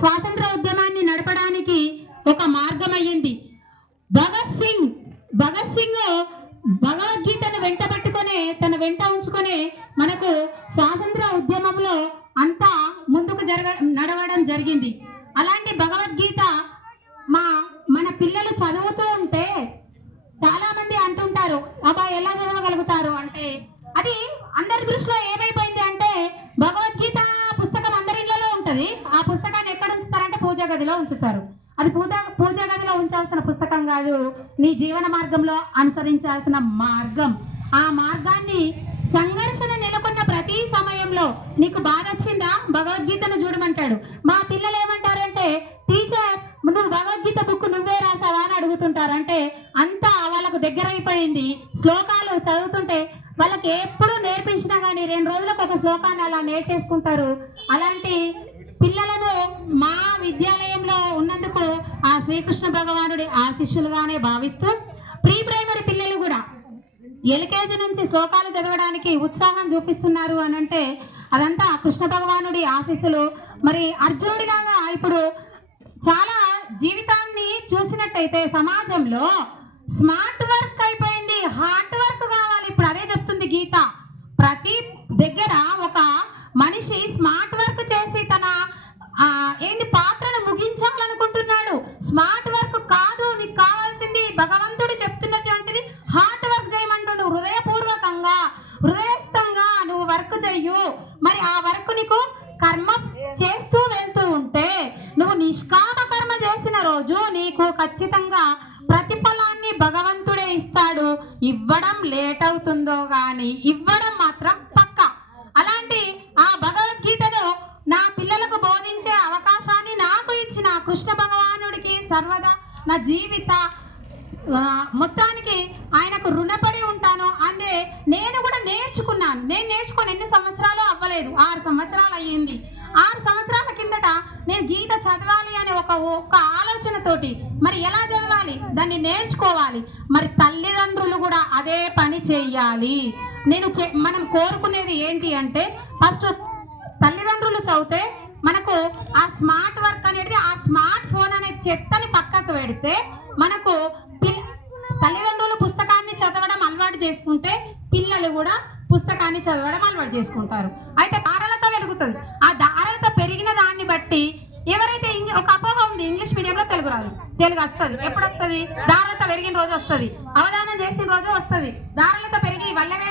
స్వాతంత్ర ఉద్యమాన్ని నడపడానికి ఒక మార్గం అయ్యింది. భగత్ సింగ్ భగవద్గీతను వెంట పట్టుకొని తన వెంట ఉంచుకొని మనకు స్వాతంత్ర ఉద్యమంలో అంతా ముందుకు నడవడం జరిగింది. అలాంటి భగవద్గీత మన పిల్లలు చదువుతూ ఉంటే చాలా మంది అంటుంటారు, అబ్బా ఎలా చదవగలుగుతారు అంటే, అది అందరి దృష్టిలో ఏమైపోయింది అంటే, భగవద్గీత పుస్తకం అందరి ఇళ్లలో ఉంటది. ఆ పుస్తకాన్ని ఎక్కడ ఉంచుతారంటే పూజా గదిలో ఉంచుతారు. అది పూజా గదిలో ఉంచాల్సిన పుస్తకం కాదు, నీ జీవన మార్గంలో అనుసరించాల్సిన మార్గం. ఆ మార్గాన్ని సంఘర్షణ నెలకొన్న ప్రతి సమయంలో నీకు బాధ వచ్చిందా, భగవద్గీతను చూడమంటాడు. మా పిల్లలు ఏమంటారంటే, టీచర్ నువ్వు భగవద్గీత బుక్ నువ్వే రాసావా అని అడుగుతుంటారు. అంటే అంతా వాళ్ళకు దగ్గర అయిపోయింది. శ్లోకాలు చదువుతుంటే వాళ్ళకి ఎప్పుడు నేర్పించినా కానీ 2 రోజులకు ఒక శ్లోకాన్ని అలా నేర్చేసుకుంటారు. అలాంటి పిల్లలను మా విద్యాలయంలో ఉన్నందుకు ఆ శ్రీకృష్ణ భగవానుడి ఆశీస్సులుగానే భావిస్తూ, ప్రీ ప్రైమరీ పిల్లలు కూడా ఎల్కేజీ నుంచి శ్లోకాలు చదవడానికి ఉత్సాహం చూపిస్తున్నారు అని అంటే అదంతా కృష్ణ భగవానుడి ఆశీస్సులు. మరి అర్జునుడిలాగా ఇప్పుడు చాలా జీవితాన్ని చూసినట్టయితే సమాజంలో స్మార్ట్ వర్క్ అయిపోయింది, హార్డ్ వర్క్ కావాలి. ఇప్పుడు అదే చెప్తుంది గీత. ప్రతి దగ్గర ఒక మనిషి స్మార్ట్ వర్క్ చేసి తన పాత్రను ముగించాలనుకుంటున్నాడు. స్మార్ట్ వర్క్ కాదు, నీకు కావాల్సింది భగవంతుడు చెప్తున్నటువంటిది హార్డ్ వర్క్ చేయమంటుడు. హృదయపూర్వకంగా హృదయస్థంగా నువ్వు వర్క్ చెయ్యు. మరి ఆ వర్క్ నీకు కర్మ చేస్తూ వెళ్తూ ఉంటే, నువ్వు నిష్కామ కర్మ చేసిన రోజు నీకు ఖచ్చితంగా ప్రతిఫలాన్ని భగవంతుడే ఇస్తాడు. ఇవ్వడం లేట్ అవుతుందో గాని ఇవ్వడం మాత్రం పక్క. అలాంటి ఆ భగవద్గీతను నా పిల్లలకు బోధించే అవకాశాన్ని నాకు ఇచ్చిన కృష్ణ భగవానుడికి సర్వదా నా జీవిత మొత్తానికి ఆయనకు రుణపడి ఉంటాను. అంటే నేను కూడా నేర్చుకున్నాను. నేను నేర్చుకొని ఎన్ని సంవత్సరాలు అవ్వలేదు, 6 సంవత్సరాలు అయ్యింది. 6 సంవత్సరాల కిందట నేను గీత చదవాలి అనే ఒక ఆలోచనతోటి, మరి ఎలా చదవాలి, దాన్ని నేర్చుకోవాలి. మరి తల్లిదండ్రులు కూడా అదే పని చేయాలి. మనం కోరుకునేది ఏంటి అంటే, ఫస్ట్ తల్లిదండ్రులు చదివితే మనకు ఆ స్మార్ట్ వర్క్ అనేది, ఆ స్మార్ట్ ఫోన్ అనే చెత్తని పక్కకు పెడితే మనకు తల్లిదండ్రులు పుస్తకాన్ని చదవడం అలవాటు చేసుకుంటే పిల్లలు కూడా పుస్తకాన్ని చదవడం అలవాటు చేసుకుంటారు. అయితే దారాలత పెరుగుతుంది. ఆ దారాలత పెరిగిన దాన్ని బట్టి ఎవరైతే ఒక అపోహ ఉంది, ఇంగ్లీష్ మీడియంలో తెలుగు రాదు, తెలుగు వస్తుంది. ఎప్పుడు వస్తుంది? దారాలత పెరిగిన రోజు వస్తుంది, అవధానం చేసిన రోజు వస్తుంది. దారాలత పెరిగి వల్లవే